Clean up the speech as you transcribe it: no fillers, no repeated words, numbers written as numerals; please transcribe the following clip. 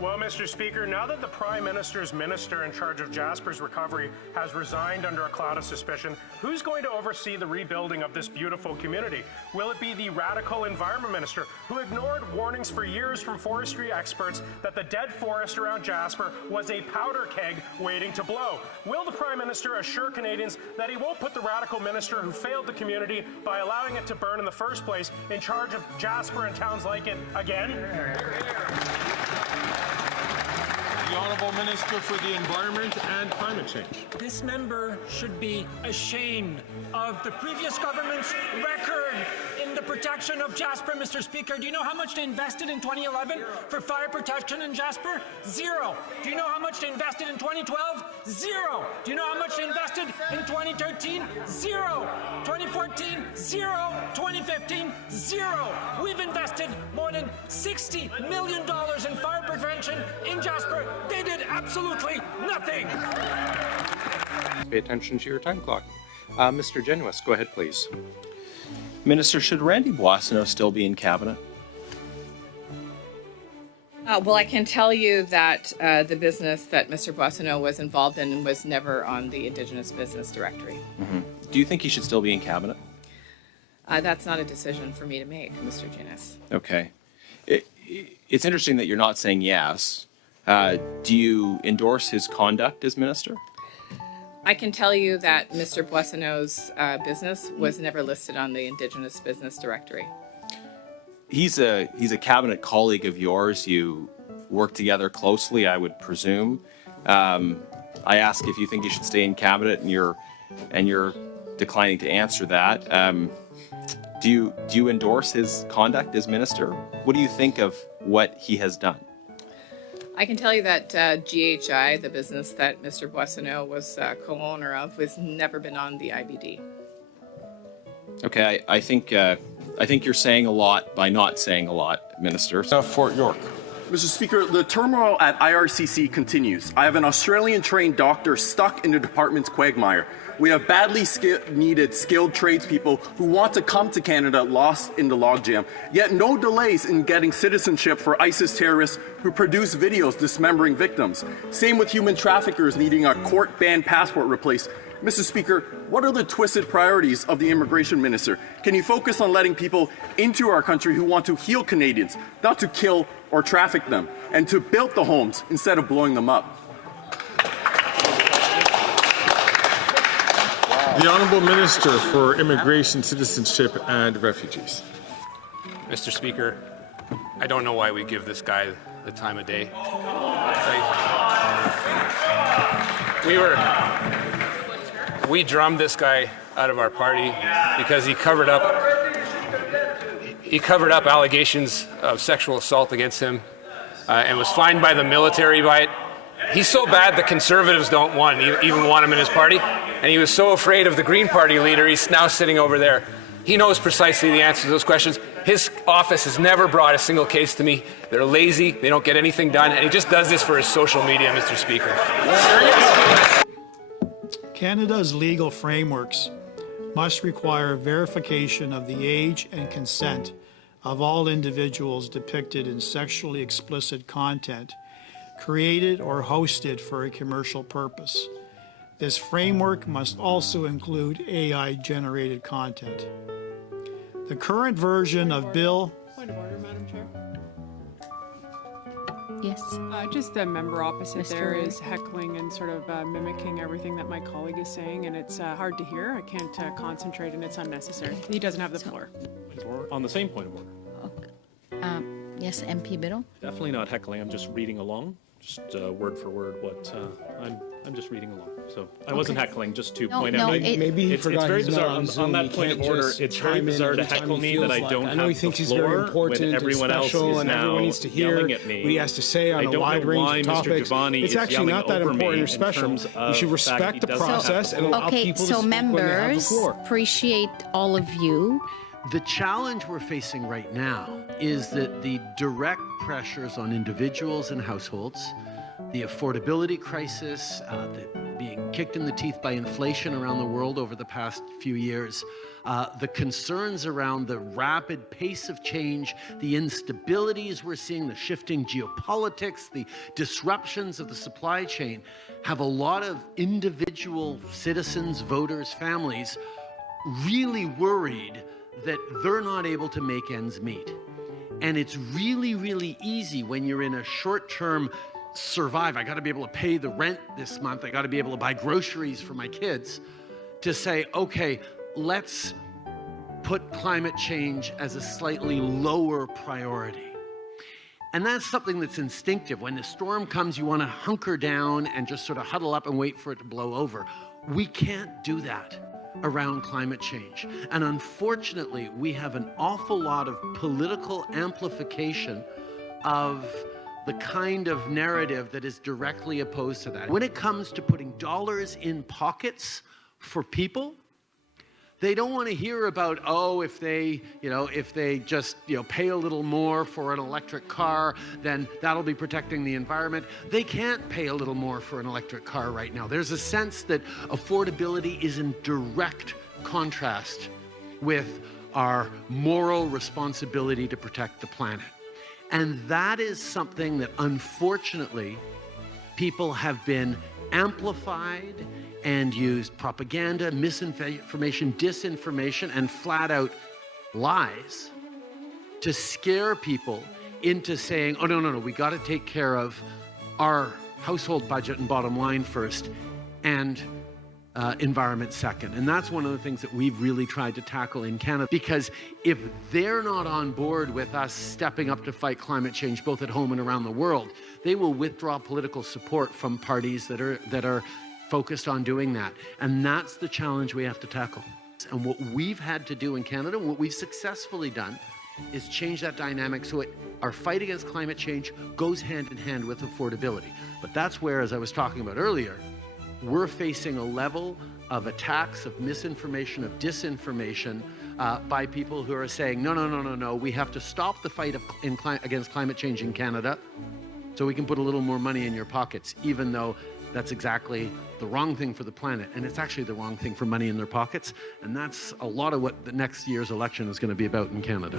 Well, Mr. Speaker, now that the Prime Minister's minister in charge of Jasper's recovery has resigned under a cloud of suspicion, who's going to oversee the rebuilding of this beautiful community? Will it be the radical Environment Minister who ignored warnings for years from forestry experts that the dead forest around Jasper was a powder keg waiting to blow? Will the Prime Minister assure Canadians that he won't put the radical minister who failed the community by allowing it to burn in the first place in charge of Jasper and towns like it again? The Honourable Minister for the Environment and Climate Change. This member should be ashamed of the previous government's record in the protection of Jasper, Mr. Speaker. Do you know how much they invested in 2011 for fire protection in Jasper? Zero. Do you know how much they invested in 2012? Zero. Do you know how much they invested in 2013? Zero. 2014? Zero. 2015? Zero. We've invested more than $60 million in fire prevention in Jasper. They did absolutely nothing. Pay attention to your time clock. Mr. Genuis, go ahead, please. Minister, should Randy Boissonneau still be in cabinet? Well, I can tell you that the business that Mr. Boissonneau was involved in was never on the Indigenous Business Directory. Mm-hmm. Do you think he should still be in cabinet? That's not a decision for me to make, Mr. Genuis. Okay. It's interesting that you're not saying yes. Do you endorse his conduct as minister? I can tell you that Mr. Boissonneau's business was never listed on the Indigenous Business Directory. He's a cabinet colleague of yours. You work together closely, I would presume. I ask if you think he should stay in cabinet, and you're declining to answer that. Do you endorse his conduct as minister? What do you think of what he has done? I can tell you that GHI, the business that Mr. Boissonneau was co-owner of, has never been on the IBD. Okay, I think you're saying a lot by not saying a lot, Minister. Fort York. Mr. Speaker, the turmoil at IRCC continues. I have an Australian-trained doctor stuck in the department's quagmire. We have badly needed skilled tradespeople who want to come to Canada lost in the logjam, yet no delays in getting citizenship for ISIS terrorists who produce videos dismembering victims. Same with human traffickers needing a court-banned passport replaced. Mr. Speaker, what are the twisted priorities of the immigration minister? Can you focus on letting people into our country who want to heal Canadians, not to kill or traffic them, and to build the homes instead of blowing them up? The Honourable Minister for Immigration, Citizenship and Refugees. Mr. Speaker, I don't know why we give this guy the time of day. We drummed this guy out of our party because he covered up allegations of sexual assault against him and was fined by the military by it. He's so bad the Conservatives don't even want him in his party, and he was so afraid of the Green Party leader, he's now sitting over there. He knows precisely the answer to those questions. His office has never brought a single case to me. They're lazy, they don't get anything done, and he just does this for his social media, Mr. Speaker. Canada's legal frameworks must require verification of the age and consent of all individuals depicted in sexually explicit content created or hosted for a commercial purpose. This framework must also include AI-generated content. The current version of Bill... Point of order, Madam Chair. Yes. Just the member opposite there is heckling and sort of mimicking everything that my colleague is saying, and it's hard to hear. I can't concentrate, and it's unnecessary. He doesn't have the floor. Or on the same point of order. Okay. Yes, MP Biddle. Definitely not heckling. I'm just reading along, just word for word what I'm just reading along. So I wasn't heckling, just to point out. Maybe he forgot it's very he's bizarre. not on Zoom. On that point of order, it's very bizarre to heckle me that I don't have the floor. I know he thinks he's very important and special, and everyone needs to hear what he has to say on a wide range of topics. It's actually not that important or special. You should respect the process and allow people to speak when they have the floor. Appreciate all of you. The challenge we're facing right now is that the direct pressures on individuals and households, the affordability crisis, being kicked in the teeth by inflation around the world over the past few years, the concerns around the rapid pace of change, the instabilities we're seeing, the shifting geopolitics, the disruptions of the supply chain, have a lot of individual citizens, voters, families really worried that they're not able to make ends meet. And it's really, really easy when you're in a short-term survive, I got to be able to pay the rent this month, I got to be able to buy groceries for my kids, to say, okay, let's put climate change as a slightly lower priority. And that's something that's instinctive. When the storm comes, you want to hunker down and just sort of huddle up and wait for it to blow over. We can't do that around climate change. And unfortunately, we have an awful lot of political amplification of the kind of narrative that is directly opposed to that. When it comes to putting dollars in pockets for people, they don't want to hear about, oh, if they just, pay a little more for an electric car, then that'll be protecting the environment. They can't pay a little more for an electric car right now. There's a sense that affordability is in direct contrast with our moral responsibility to protect the planet. And that is something that, unfortunately, people have been amplified and used propaganda, misinformation, disinformation, and flat-out lies to scare people into saying, oh, no, we got to take care of our household budget and bottom line first, and environment second. And that's one of the things that we've really tried to tackle in Canada, because if they're not on board with us stepping up to fight climate change, both at home and around the world, they will withdraw political support from parties that are focused on doing that. And that's the challenge we have to tackle. And what we've had to do in Canada, and what we've successfully done, is change that dynamic so our fight against climate change goes hand in hand with affordability. But that's where, as I was talking about earlier, we're facing a level of attacks, of misinformation, of disinformation by people who are saying, no, we have to stop the fight against climate change in Canada so we can put a little more money in your pockets, even though that's exactly the wrong thing for the planet. And it's actually the wrong thing for money in their pockets. And that's a lot of what the next year's election is going to be about in Canada.